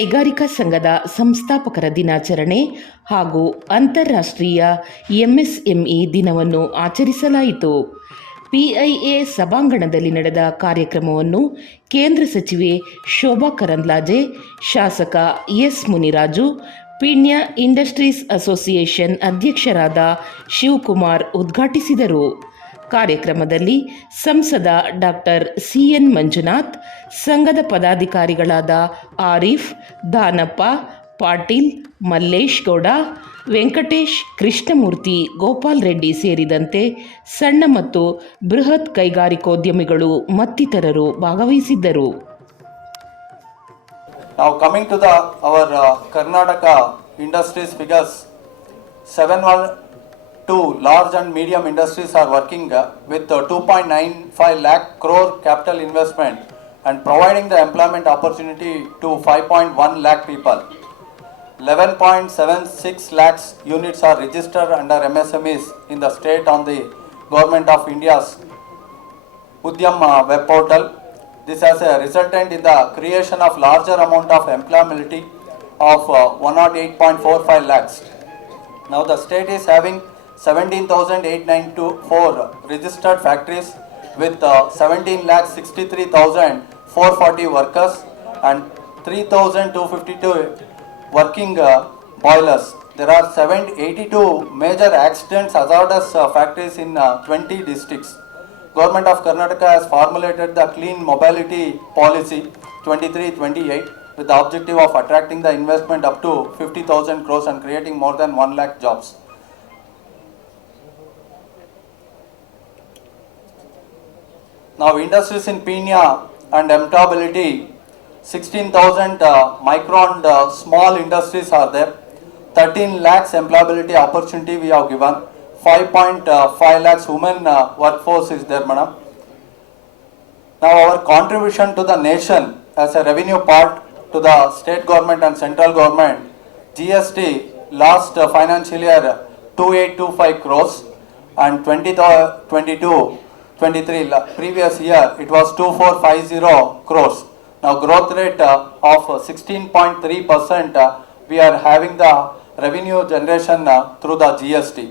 ಕೈಗಾರಿಕಾ ಸಂಘದ ಸಂಸ್ಥಾಪಕರ ದಿನಾಚರಣೆ ಹಾಗೂ ಅಂತಾರಾಷ್ಟ್ರೀಯ ಎಂಎಸ್ಎಂಇ ದಿನವನ್ನು ಆಚರಿಸಲಾಯಿತು. ಪಿಐಎ ಸಭಾಂಗಣದಲ್ಲಿ ನಡೆದ ಕಾರ್ಯಕ್ರಮವನ್ನು ಕೇಂದ್ರ ಸಚಿವೆ ಶೋಭಾ ಕರಂದ್ಲಾಜೆ, ಶಾಸಕ S Muniraju, Peenya industries association ಅಧ್ಯಕ್ಷರಾದ ಶಿವಕುಮಾರ್ ಉದ್ಘಾಟಿಸಿದರು. ಕಾರ್ಯಕ್ರಮದಲ್ಲಿ ಸಂಸದ ಡಾಕ್ಟರ್ ಸಿಎನ್ ಮಂಜುನಾಥ್ ಸಂಘದ ಪದಾಧಿಕಾರಿಗಳಾದ ಆರೀಫ್ ದಾನಪ್ಪ ಪಾಟೀಲ್ ಮಲ್ಲೇಶ್ ಗೌಡ ವೆಂಕಟೇಶ್ ಕೃಷ್ಣಮೂರ್ತಿ ಗೋಪಾಲ್ ರೆಡ್ಡಿ ಸೇರಿದಂತೆ ಸಣ್ಣ ಮತ್ತು ಬೃಹತ್ ಕೈಗಾರಿಕೋದ್ಯಮಿಗಳು ಮತ್ತಿತರರು ಭಾಗವಹಿಸಿದ್ದರು. ನಾವು coming to the our Karnataka industries figures seven figures, 712 large and medium industries are working uh, with uh, 2.95 lakh crore capital investment and providing the employment opportunity to 5.1 lakh people. 11.76 lakhs units are registered under MSMEs in the state on the Government of India's Udyam uh, web portal. This has resulted in the creation of larger amount of employability of uh, 108.45 lakhs. Now the state is having 17,894 registered factories with uh, 17 lakhs 63,440 workers and 3,252 working uh, boilers. There are 782 major accidents hazardous uh, factories in uh, 20 districts. Government of Karnataka has formulated the clean mobility policy 23-28 with the objective of attracting the investment up to 50,000 crores and creating more than 1 lakh jobs. Now industries in Pina and employability, 16,000 uh, micron uh, small industries are there. 13 lakhs employability opportunity we have given. 5.5 lakhs women uh, workforce is there, madam. Now our contribution to the nation as a revenue part to the state government and central government, GST last uh, financial year 2825 crores and 20, 22, 23 la- previous year it was 2450 crores. Now growth rate uh, of 16.3 percent uh, we are having the revenue generation uh, through the GST.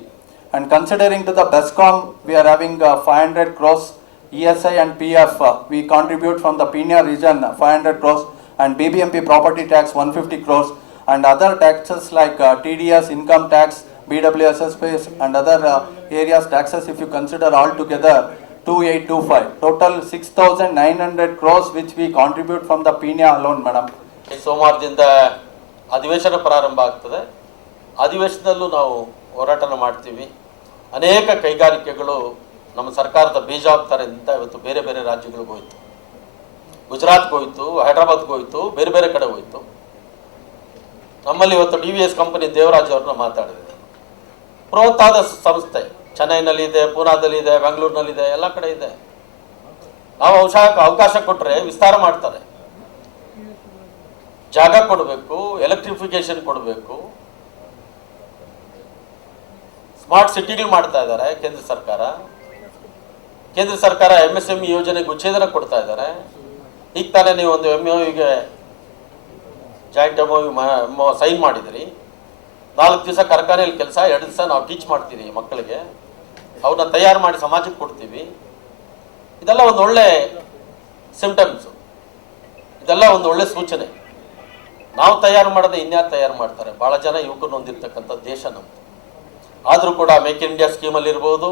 And considering to the BESCOM, we are having uh, 500 crores, ESI and PF, uh, we contribute from the Pina region uh, 500 crores, and BBMP property tax 150 crores, and other taxes like uh, TDS, income tax, BWSS and other uh, areas taxes, if you consider all together, 2825. Total 6,900 crores which we contribute from the Pina alone, madam. ಈ ಸೋಮವಾರದಿಂದ ಅಧಿವೇಶನ ಪ್ರಾರಂಭ ಆಗ್ತದೆ. ಅಧಿವೇಶನದಲ್ಲೂ ನಾವು ಹೋರಾಟನ ಮಾಡ್ತೀವಿ. ಅನೇಕ ಕೈಗಾರಿಕೆಗಳು ನಮ್ಮ ಸರ್ಕಾರದ ಬೇಜವಾಬ್ದಾರಿಯಿಂದ ಇವತ್ತು ಬೇರೆ ಬೇರೆ ರಾಜ್ಯಗಳಿಗೆ ಹೋಯಿತು. ಗುಜರಾತ್ಗೆ ಹೋಯಿತು ಹೈದ್ರಾಬಾದ್ಗೆ ಹೋಯಿತು ಬೇರೆ ಬೇರೆ ಕಡೆ ಹೋಯಿತು. ನಮ್ಮಲ್ಲಿ ಇವತ್ತು D V S company Devaraj ಅವ್ರನ್ನ ಮಾತಾಡಿದೆ. ಬೃಹತ್ತಾದ ಸಂಸ್ಥೆ. ಚೆನ್ನೈನಲ್ಲಿದೆ ಬೆಂಗಳೂರಿನಲ್ಲಿ ಇದೆ, ಎಲ್ಲ ಕಡೆ ಇದೆ. ನಾವು ಅವಶ ಅವಕಾಶ ಕೊಟ್ಟರೆ ವಿಸ್ತಾರ ಮಾಡ್ತಾರೆ. ಜಾಗ ಕೊಡಬೇಕು ಎಲೆಕ್ಟ್ರಿಫಿಕೇಶನ್ ಕೊಡಬೇಕು. ಸ್ಮಾರ್ಟ್ ಸಿಟಿಗಳು ಮಾಡ್ತಾ ಇದ್ದಾರೆ ಕೇಂದ್ರ ಸರ್ಕಾರ. ಕೇಂದ್ರ ಸರ್ಕಾರ ಎಂ ಎಸ್ ಎಂ ಯೋಜನೆಗೆ ಉಚ್ಛೇದನ ಕೊಡ್ತಾ ಇದ್ದಾರೆ. ಈಗ ತಾನೇ ನೀವು ಒಂದು ಎಂ ಗೆ ಜಾಯಿಂಟ್ ಎಂ ಸೈನ್ ಮಾಡಿದಿರಿ. ನಾಲ್ಕು ದಿವಸ ಕಾರ್ಖಾನೆಯಲ್ಲಿ ಕೆಲಸ, ಎರಡು ದಿವಸ ನಾವು ಟೀಚ್ ಮಾಡ್ತೀವಿ ಮಕ್ಕಳಿಗೆ. ಅವ್ರನ್ನ ತಯಾರು ಮಾಡಿ ಸಮಾಜಕ್ಕೆ ಕೊಡ್ತೀವಿ. ಇದೆಲ್ಲ ಒಂದು ಒಳ್ಳೆ ಸಿಂಪ್ಟಮ್ಸ್ ಇದೆಲ್ಲ ಒಂದು ಒಳ್ಳೆ ಸೂಚನೆ. ನಾವು ತಯಾರು ಮಾಡದೆ ಇನ್ಯಾರು ತಯಾರು ಮಾಡ್ತಾರೆ? ಭಾಳ ಜನ ಯುವಕರು ಹೊಂದಿರ್ತಕ್ಕಂಥ ದೇಶ ನಮ್ಮದು ಆದರೂ ಕೂಡ ಮೇಕ್ ಇನ್ ಇಂಡಿಯಾ ಸ್ಕೀಮಲ್ಲಿ ಇರ್ಬೋದು,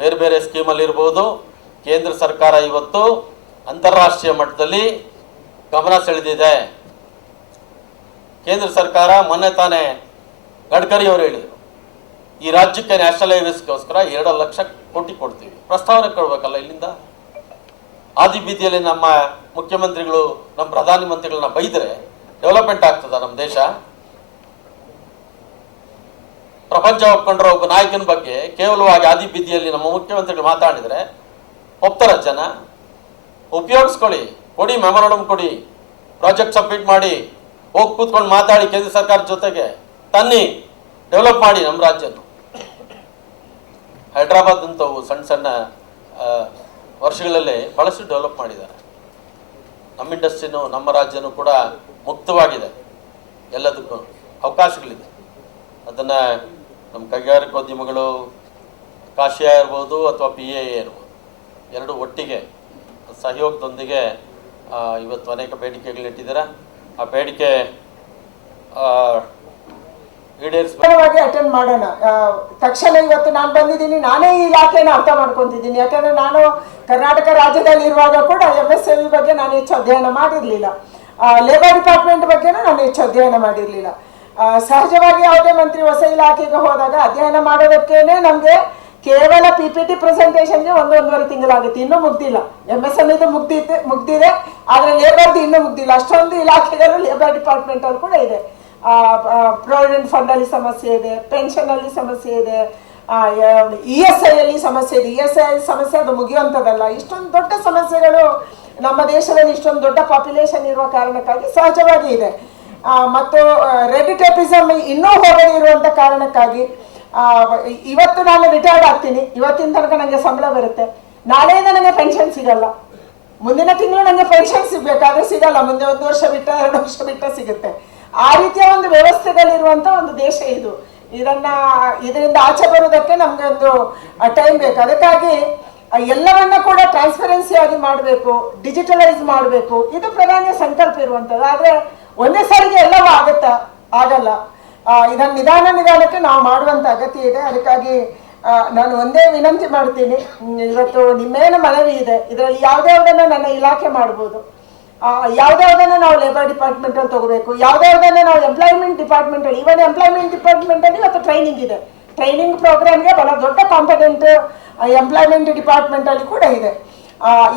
ಬೇರೆ ಬೇರೆ ಸ್ಕೀಮಲ್ಲಿ ಇರ್ಬೋದು. ಕೇಂದ್ರ ಸರ್ಕಾರ ಇವತ್ತು ಅಂತಾರಾಷ್ಟ್ರೀಯ ಮಟ್ಟದಲ್ಲಿ ಗಮನ ಸೆಳೆದಿದೆ. ಕೇಂದ್ರ ಸರ್ಕಾರ ಮೊನ್ನೆ ತಾನೇ ಗಡ್ಕರಿ ಅವರು ಹೇಳಿದರು ಈ ರಾಜ್ಯಕ್ಕೆ ನ್ಯಾಷನಲ್ ಹೈವೇಸ್ಗೋಸ್ಕರ ಎರಡು ಲಕ್ಷ ಕೋಟಿ ಕೊಡ್ತೀವಿ. ಪ್ರಸ್ತಾವನೆ ಕೊಡಬೇಕಲ್ಲ ಇಲ್ಲಿಂದ? ಆದಿ ಬೀದಿಯಲ್ಲಿ ನಮ್ಮ ಮುಖ್ಯಮಂತ್ರಿಗಳು, ನಮ್ಮ ಪ್ರಧಾನಿ ಮಂತ್ರಿಗಳನ್ನ ಬೈದರೆ ಡೆವಲಪ್ಮೆಂಟ್ ಆಗ್ತದ ನಮ್ಮ ದೇಶ? ಪ್ರಪಂಚ ಒಪ್ಕೊಂಡ್ರ ಒಬ್ಬ ನಾಯಕನ ಬಗ್ಗೆ ಕೇವಲವಾಗಿ ಆದಿ ಬೀದಿಯಲ್ಲಿ ನಮ್ಮ ಮುಖ್ಯಮಂತ್ರಿಗಳು ಮಾತಾಡಿದರೆ ಒಪ್ತಾರ ಜನ? ಉಪಯೋಗಿಸ್ಕೊಳ್ಳಿ, ಕೊಡಿ ಮೆಮೊರಂಡಮ್ ಕೊಡಿ, ಪ್ರಾಜೆಕ್ಟ್ ಸಬ್ಮಿಟ್ ಮಾಡಿ, ಹೋಗಿ ಕೂತ್ಕೊಂಡು ಮಾತಾಡಿ ಕೇಂದ್ರ ಸರ್ಕಾರ ಜೊತೆಗೆ. ತನ್ನಿ ಡೆವಲಪ್ ಮಾಡಿ ನಮ್ಮ ರಾಜ್ಯನು ಹೈದ್ರಾಬಾದ್ ಅಂತವು ಸಣ್ಣ ಸಣ್ಣ ವರ್ಷಗಳಲ್ಲಿ ಬಹಳಷ್ಟು ಡೆವಲಪ್ ಮಾಡಿದ್ದಾರೆ. ನಮ್ಮ ಇಂಡಸ್ಟ್ರಿನೂ ನಮ್ಮ ರಾಜ್ಯನೂ ಕೂಡ ಮುಕ್ತವಾಗಿದೆ. ಎಲ್ಲದಕ್ಕೂ ಅವಕಾಶಗಳಿದೆ. ಅದನ್ನು ನಮ್ಮ ಕೈಗಾರಿಕೋದ್ಯಮಗಳು ಕಾಶಿಯ ಇರ್ಬೋದು ಅಥವಾ ಪಿ ಎ ಇರ್ಬೋದು, ಎರಡು ಒಟ್ಟಿಗೆ ಸಹಯೋಗದೊಂದಿಗೆ ಇವತ್ತು ಅನೇಕ ಬೇಡಿಕೆಗಳಿಟ್ಟಿದ್ದೀರ ಆ ಬೇಡಿಕೆ ಆ, ಈಡೇರಿಸ್ಬೇಕು ಅಟೆಂಡ್ ಮಾಡೋಣ. ತಕ್ಷಣ ಇವತ್ತು ನಾನು ಬಂದಿದ್ದೀನಿ ನಾನೇ ಈ ಇಲಾಖೆನ ಅರ್ಥ ಮಾಡ್ಕೊಂತಿದ್ದೀನಿ. ಯಾಕಂದ್ರೆ ನಾನು ಕರ್ನಾಟಕ ರಾಜ್ಯದಲ್ಲಿ ಇರುವಾಗ ಕೂಡ ಎಂ ಎಸ್ ಎಲ್ ಬಗ್ಗೆ ನಾನು ಹೆಚ್ಚು ಅಧ್ಯಯನ ಮಾಡಿರಲಿಲ್ಲ. ಲೇಬರ್ ಡಿಪಾರ್ಟ್ಮೆಂಟ್ ಬಗ್ಗೆನೂ ನಾನು ಹೆಚ್ಚು ಅಧ್ಯಯನ ಮಾಡಿರಲಿಲ್ಲ. ಸಹಜವಾಗಿ ಯಾವುದೇ ಮಂತ್ರಿ ಹೊಸ ಇಲಾಖೆಗೆ ಹೋದಾಗ ಅಧ್ಯಯನ ಮಾಡೋದಕ್ಕೇನೆ ನಮಗೆ ಕೇವಲ ಪಿ ಪಿ ಟಿ ಪ್ರೆಸೆಂಟೇಷನ್ಗೆ ಒಂದು ಒಂದೂವರೆ ತಿಂಗಳಾಗುತ್ತೆ. ಇನ್ನೂ ಮುಗ್ದಿಲ್ಲ. ಎಂ ಎಸ್ ಎಲ್ ಇದು ಮುಗ್ದಿದೆ ಮುಗ್ದಿದೆ ಆದರೆ ಲೇಬರ್ದು ಇನ್ನೂ ಮುಗ್ದಿಲ್ಲ. ಅಷ್ಟೊಂದು ಇಲಾಖೆಗಳು ಲೇಬರ್ ಡಿಪಾರ್ಟ್ಮೆಂಟ್ ಅಲ್ಲಿ ಕೂಡ ಇದೆ. ಪ್ರಾವಿಡೆಂಟ್ ಫಂಡ್ ಅಲ್ಲಿ ಸಮಸ್ಯೆ ಇದೆ ಪೆನ್ಷನ್ ಅಲ್ಲಿ ಸಮಸ್ಯೆ ಇದೆ ಇ ಎಸ್ ಅಲ್ಲಿ ಸಮಸ್ಯೆ ಇದೆ. ಇ ಎಸ್ ಐ ಸಮಸ್ಯೆ ಅದು ಮುಗಿಯುವಂಥದ್ದಲ್ಲ. ಇಷ್ಟೊಂದು ದೊಡ್ಡ ಸಮಸ್ಯೆಗಳು ನಮ್ಮ ದೇಶದಲ್ಲಿ ಇಷ್ಟೊಂದು ದೊಡ್ಡ ಪಾಪ್ಯುಲೇಷನ್ ಇರುವ ಕಾರಣಕ್ಕಾಗಿ ಸಹಜವಾಗಿ ಇದೆ. ಮತ್ತು ರೆಡ್ ಟೇಪಿಸಮ್ ಇನ್ನೂ ಹೋಗದೇ ಇರುವಂಥ ಕಾರಣಕ್ಕಾಗಿ ಇವತ್ತು ನಾನು ರಿಟೈರ್ಡ್ ಆಗ್ತೀನಿ. ಇವತ್ತಿನ ತನಕ ನನಗೆ ಸಂಬಳ ಬರುತ್ತೆ. ನಾಳೆಯಿಂದ ನನಗೆ ಪೆನ್ಷನ್ ಸಿಗಲ್ಲ. ಮುಂದಿನ ತಿಂಗಳು ನನಗೆ ಪೆನ್ಷನ್ ಸಿಗಬೇಕಾದ್ರೆ ಸಿಗಲ್ಲ. ಮುಂದೆ ಒಂದು ವರ್ಷ ಬಿಟ್ಟ ಎರಡು ವರ್ಷ ಬಿಟ್ಟ ಸಿಗುತ್ತೆ. ಆ ರೀತಿಯ ಒಂದು ವ್ಯವಸ್ಥೆಗಳಿರುವಂತ ಒಂದು ದೇಶ ಇದು. ಇದನ್ನ, ಇದರಿಂದ ಆಚೆ ಬರೋದಕ್ಕೆ ನಮ್ಗೆ ಒಂದು ಟೈಮ್ ಬೇಕು. ಅದಕ್ಕಾಗಿ ಎಲ್ಲವನ್ನ ಕೂಡ ಟ್ರಾನ್ಸ್ಪರೆನ್ಸಿ ಆಗಿ ಮಾಡಬೇಕು ಡಿಜಿಟಲೈಸ್ ಮಾಡಬೇಕು. ಇದು ಪ್ರಧಾನ ಸಂಕಲ್ಪ ಇರುವಂಥದ್ದು ಆದ್ರೆ, ಒಂದೇ ಸಾರಿಗೆ ಎಲ್ಲವೂ ಆಗುತ್ತಾ, ಆಗಲ್ಲ. ಇದನ್ನ ನಿಧಾನ ನಿಧಾನಕ್ಕೆ ನಾವು ಮಾಡುವಂತ ಅಗತ್ಯ ಇದೆ. ಅದಕ್ಕಾಗಿ ನಾನು ಒಂದೇ ವಿನಂತಿ ಮಾಡ್ತೀನಿ. ಇವತ್ತು ನಿಮ್ಮೇನು ಮನವಿ ಇದೆ. ಇದರಲ್ಲಿ ಯಾವ್ದ್ಯಾವ್ದನ್ನ ನನ್ನ ಇಲಾಖೆ ಮಾಡ್ಬೋದು. ಆ, ಯಾವ್ದ್ಯಾವ್ದನ್ನ ನಾವು ಲೇಬರ್ ಡಿಪಾರ್ಟ್ಮೆಂಟ್ ಅಲ್ಲಿ ತಗೋಬೇಕು ಯಾವ್ದ್ಯಾವ್ದನ್ನ ನಾವು ಎಂಪ್ಲಾಯ್ಮೆಂಟ್ ಡಿಪಾರ್ಟ್ಮೆಂಟ್ ಅಲ್ಲಿ ಇವನ್ ಎಂಪ್ಲಾಯ್ಮೆಂಟ್ ಡಿಪಾರ್ಟ್ಮೆಂಟ್ ಅಲ್ಲಿ ಇವತ್ತು ಟ್ರೈನಿಂಗ್ ಇದೆ. ಟ್ರೈನಿಂಗ್ ಪ್ರೋಗ್ರಾಮ್ಗೆ ಬಹಳ ದೊಡ್ಡ ಕಾಂಪಿಡೆಂಟ್ ಎಂಪ್ಲಾಯ್ಮೆಂಟ್ ಡಿಪಾರ್ಟ್ಮೆಂಟ್ ಅಲ್ಲಿ ಕೂಡ ಇದೆ.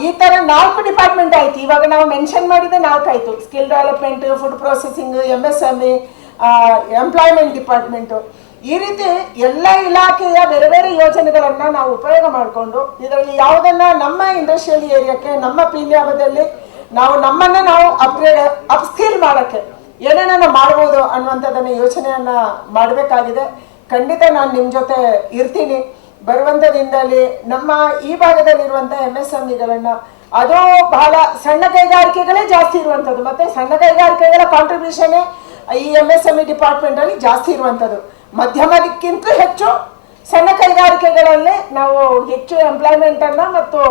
ಈ ತರ ನಾಲ್ಕು ಡಿಪಾರ್ಟ್ಮೆಂಟ್ ಆಯ್ತು. ಇವಾಗ ನಾವು ಮೆನ್ಷನ್ ಮಾಡಿದ ನಾಲ್ಕು ಆಯ್ತು. Skill development food processing M S M E employment department ಈ ರೀತಿ ಎಲ್ಲ ಇಲಾಖೆಯ ಬೇರೆ ಬೇರೆ ಯೋಜನೆಗಳನ್ನ ನಾವು ಉಪಯೋಗ ಮಾಡಿಕೊಂಡು ಇದರಲ್ಲಿ ಯಾವುದನ್ನ ನಮ್ಮ ಇಂಡಸ್ಟ್ರಿಯಲ್ ಏರಿಯಾಕ್ಕೆ ನಮ್ಮ ಪೀಣ್ಯಾಭದಲ್ಲಿ ನಾವು ನಮ್ಮನ್ನ ನಾವು ಅಪ್ಗ್ರೇಡ್ ಅಪ್ಸ್ಕಿಲ್ ಮಾಡಕ್ಕೆ ಏನೇನನ್ನ ಮಾಡ್ಬೋದು ಅನ್ನುವಂಥದ್ದನ್ನ ಯೋಚನೆಯನ್ನ ಮಾಡಬೇಕಾಗಿದೆ. ಖಂಡಿತ ನಾನು ನಿಮ್ಮ ಜೊತೆ ಇರ್ತೀನಿ. ಬರುವಂತ ದಿನದಲ್ಲಿ ನಮ್ಮ ಈ ಭಾಗದಲ್ಲಿರುವಂಥ ಎಂ ಎಸ್ ಎಂ ಇಗಳನ್ನ ಅದು ಬಹಳ ಸಣ್ಣ ಕೈಗಾರಿಕೆಗಳೇ ಜಾಸ್ತಿ ಇರುವಂಥದ್ದು ಮತ್ತೆ ಸಣ್ಣ ಕೈಗಾರಿಕೆಗಳ ಕಾಂಟ್ರಿಬ್ಯೂಷನ್ ಈ M S M E department ಅಲ್ಲಿ ಜಾಸ್ತಿ ಇರುವಂತದ್ದು. ಮಧ್ಯಮದಕ್ಕಿಂತ ಹೆಚ್ಚು ಸಣ್ಣ ಕೈಗಾರಿಕೆಗಳಲ್ಲೇ ನಾವು ಹೆಚ್ಚು ಎಂಪ್ಲಾಯ್ಮೆಂಟ್ ಅನ್ನ ಮತ್ತು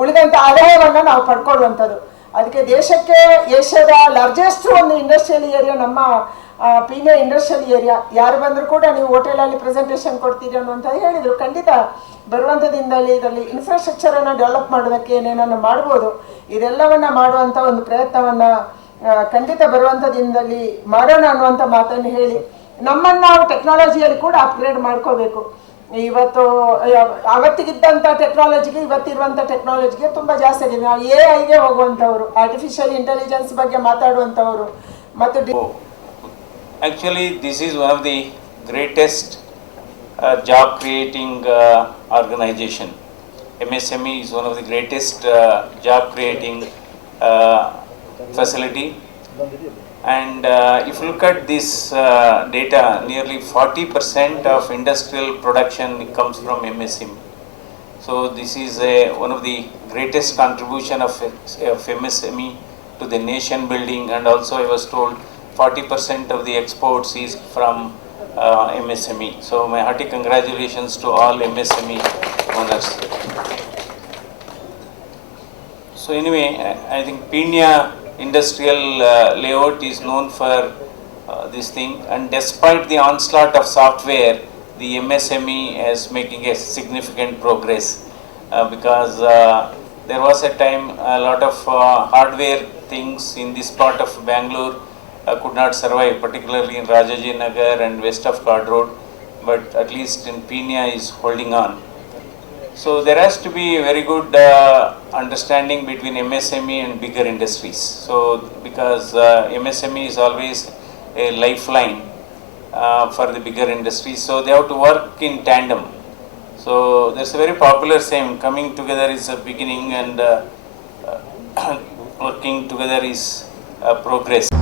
ಉಳಿದಂತ ಆದಾಯವನ್ನ ನಾವು ಪಡ್ಕೊಳ್ಳುವಂಥದ್ದು. ಅದಕ್ಕೆ ದೇಶಕ್ಕೆ ಏಷ್ಯಾದ ಲಾರ್ಜೆಸ್ಟ್ ಒಂದು ಇಂಡಸ್ಟ್ರಿಯಲ್ ಏರಿಯಾ ನಮ್ಮ ಪೀನಿಯ ಇಂಡಸ್ಟ್ರಿಯಲ್ ಏರಿಯಾ ಯಾರು ಬಂದರೂ ಕೂಡ ನೀವು ಹೋಟೆಲ್ ಅಲ್ಲಿ ಪ್ರೆಸೆಂಟೇಷನ್ ಕೊಡ್ತೀರಿ ಅನ್ನುವಂತ ಹೇಳಿದ್ರು. ಖಂಡಿತ ಬರುವಂತ ದಿನದಲ್ಲಿ ಇದರಲ್ಲಿ ಇನ್ಫ್ರಾಸ್ಟ್ರಕ್ಚರ್ ಅನ್ನ ಡೆವಲಪ್ ಮಾಡೋದಕ್ಕೆ ಏನೇನನ್ನು ಮಾಡ್ಬೋದು, ಇದೆಲ್ಲವನ್ನ ಮಾಡುವಂತ ಒಂದು ಪ್ರಯತ್ನವನ್ನ ಖಂಡಿತ ಬರುವಂತ ದಿನದಲ್ಲಿ ಮಾಡೋಣ ಅನ್ನುವಂತ ಮಾತನ್ನು ಹೇಳಿ. ನಮ್ಮನ್ನ ನಾವು ಟೆಕ್ನಾಲಜಿಯಲ್ಲಿ ಕೂಡ ಅಪ್ಗ್ರೇಡ್ ಮಾಡ್ಕೋಬೇಕು. ಇವತ್ತು ಅವತ್ತಿಗಿದ್ದಂಥ ಟೆಕ್ನಾಲಜಿಗೆ ಇವತ್ತಿರುವಂಥ ಟೆಕ್ನಾಲಜಿಗೆ ತುಂಬಾ ಜಾಸ್ತಿ ಆಗಿದೆ. ನಾವು ಎ ಐಗೆ ಹೋಗುವಂಥವ್ರು ಆರ್ಟಿಫಿಷಿಯಲ್ ಇಂಟೆಲಿಜೆನ್ಸ್ ಬಗ್ಗೆ ಮಾತಾಡುವಂಥವ್ರು, ಮತ್ತು actually this is one of the greatest job creating organisation M S M is one of the greatest job creating facility. And uh, if you look at this uh, data, nearly 40% of industrial production comes from MSME. So this is a, one of the greatest contribution of, of MSME to the nation building and also I was told 40% of the exports is from uh, MSME. So my hearty congratulations to all MSME owners. So anyway, I I think Pina industrial uh, layout is known for uh, this thing and despite the onslaught of software, the MSME is making a significant progress uh, because there was a time a lot of hardware things in this part of Bangalore could not survive, particularly in Rajaji Nagar and west of Card Road, but at least in Pina is holding on. So there has to be very good uh, understanding between MSME and bigger industries. So because uh, MSME is always a lifeline uh, for the bigger industries, so they have to work in tandem. So there's a very popular saying: "Coming together is a beginning, and uh, working together is uh, progress."